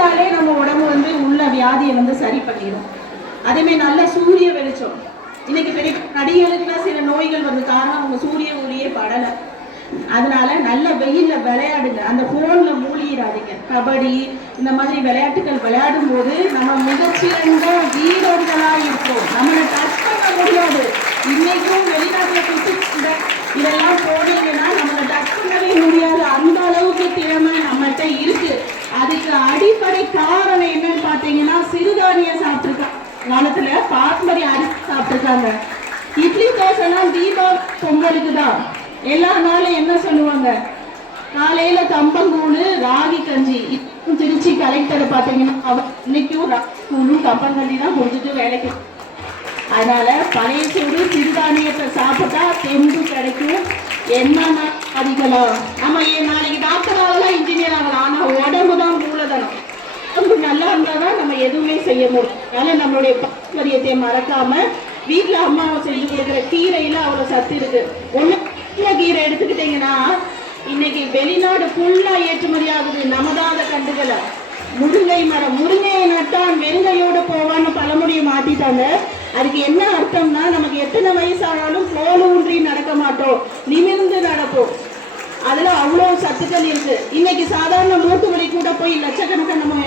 சாப்பிட்டாலே நம்ம உடம்பு வந்து உள்ள வியாதியை வந்து சரி பண்ணிடும். அதேமாதிரி நல்ல சூரிய வெளிச்சம். இன்னைக்கு பெரிய நடிகர்களுக்குலாம் சில நோய்கள் வந்து காரணம் அவங்க சூரிய ஒளியே படலை. அதனால நல்ல வெயில்ல விளையாடுங்க. அந்த போன்ல மூழ்கிடாதீங்க. கபடி இந்த மாதிரி விளையாட்டுகள் விளையாடும் போது நம்ம மிகச்சிறந்த வீரர்களா இருப்போம். நம்மளை டச் பண்ண முடியாது. இன்னைக்கும் வெளிநாட்டுல கொடுத்து இதெல்லாம் போனீங்கன்னா நம்மளை டச் பண்ணவே முடியாது. அந்த அளவுக்கு திறமை நம்மகிட்ட இருக்கு. அதுக்கு அடிப்படை காரணம் என்னன்னு பாத்தீங்கன்னா சிறுதானியம் சாப்பிட்டுருக்காங்க. காலத்துல பாரம்பரிய அரிசி சாப்பிட்டுருக்காங்க. இட்லி தோசை எல்லாம் தீபாவளி பொங்கலுக்கு தான். எல்லா நாளும் என்ன சொல்லுவாங்க, காலையில கம்பங்கூழ் ராகி கஞ்சி. திருச்சி கலெக்டரை பார்த்தீங்கன்னா அவர் இன்னைக்கும் கூழும் கம்பங்கஞ்சி தான் குடிச்சிட்டு வேலைக்கு. அதனால பழைய சோறு சிறுதானியத்தை சாப்பிட்டா தெம்பு கிடைக்கும். என்னன்னா அதிகலாம் நம்ம நாளைக்கு டாக்டர் ஆகலாம், இன்ஜினியர் ஆகலாம். ஆனா உடம்பு தான் மூலதனம். உடம்பு நல்லா இருந்தாதான் நம்ம எதுவுமே செய்ய முடியும். அதனால நம்மளுடைய பாரம்பரியத்தை மறக்காம வீட்டுல அம்மாவை செஞ்சு கொடுக்குற கீரையில அவ்வளவு சத்து இருக்கு. ஒண்ணு கீரை எடுத்துக்கிட்டீங்கன்னா இன்னைக்கு வெளிநாடு ஃபுல்லா ஏற்றுமதி ஆகுது. நம்ம தான் அதை கண்டுக்கல. முருங்கை மரம், முருங்கையை நட்டான் வெறுங்கையோட போவான்னு பழமொழியை மாத்திட்டாங்க. அதுக்கு என்ன அர்த்தம்னா நமக்கு எத்தனை வயசானாலும் தோல் ஊன்றி நடக்க மாட்டோம், நிமிர்ந்து நடப்போம். அதுல அவ்வளவு சத்துக்கள் இருக்கு. இன்னைக்கு சாதாரண மூட்டு வலி கூட போய் லட்சக்கணக்கான நம்ம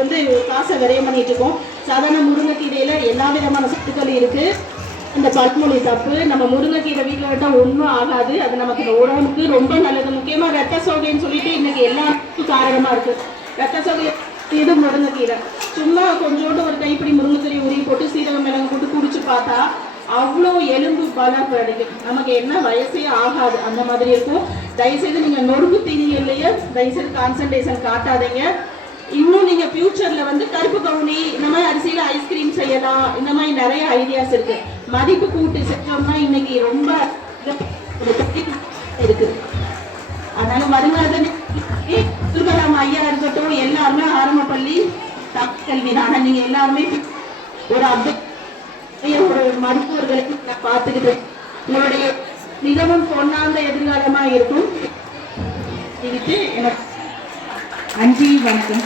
வந்து காசை விரயம் பண்ணிட்டு இருக்கோம். சாதாரண முருங்கைக்கீரையில எல்லா விதமான சத்துக்கள் இருக்கு. இந்த பல்மொழி தப்பு. நம்ம முருங்கைக்கீரை வீட்டில் விட்டால் ஒன்றும் ஆகாது. அது நமக்கு இந்த உடம்புக்கு ரொம்ப நல்லது. முக்கியமா ரத்த சோகைன்னு சொல்லிட்டு இன்னைக்கு எல்லாத்துக்கும் காரணமா இருக்கு. ரத்த சோகை இது முருங்கைக்கீரை. சும்மா கொஞ்சோண்டு ஒரு கைப்பிடி முருங்கைக்கீரை உருவி போட்டு சீரகம் மிளகு போட்டு குடிச்சு பார்த்தா அவ்வளோ எலும்பு பலம் கிடைக்கும். நமக்கு என்ன வயசே ஆகாது, அந்த மாதிரி இருக்கும். தயவுசெய்து நீங்க நொறுக்கு தீனியிலேயே தயவுசெய்து கான்சன்ட்ரேஷன் காட்டாதீங்க. இன்னும் நீங்க ஃபியூச்சர்ல வந்து கருப்பு கவுனி இந்த மாதிரி அரிசியில ஐஸ்கிரீம் செய்யலாம். இந்த மாதிரி நிறைய ஐடியாஸ் இருக்கு. மதிப்பு கூட்டு செஞ்சோம்னா இன்னைக்கு ரொம்ப இருக்கு. அதனால வருங்கால துர்கராம ஐயா இருக்கட்டும், எல்லாருமே ஆரம்ப பள்ளி கல்வி தான். ஆனா நீங்க எல்லாருமே ஒரு மருத்துவர்களுக்கு நான் பார்த்துக்கிட்டு உங்களுடைய மிகவும் பொன்னார்ந்த எதிர்காலமா இருக்கும். எனக்கு நன்றி, வணக்கம்.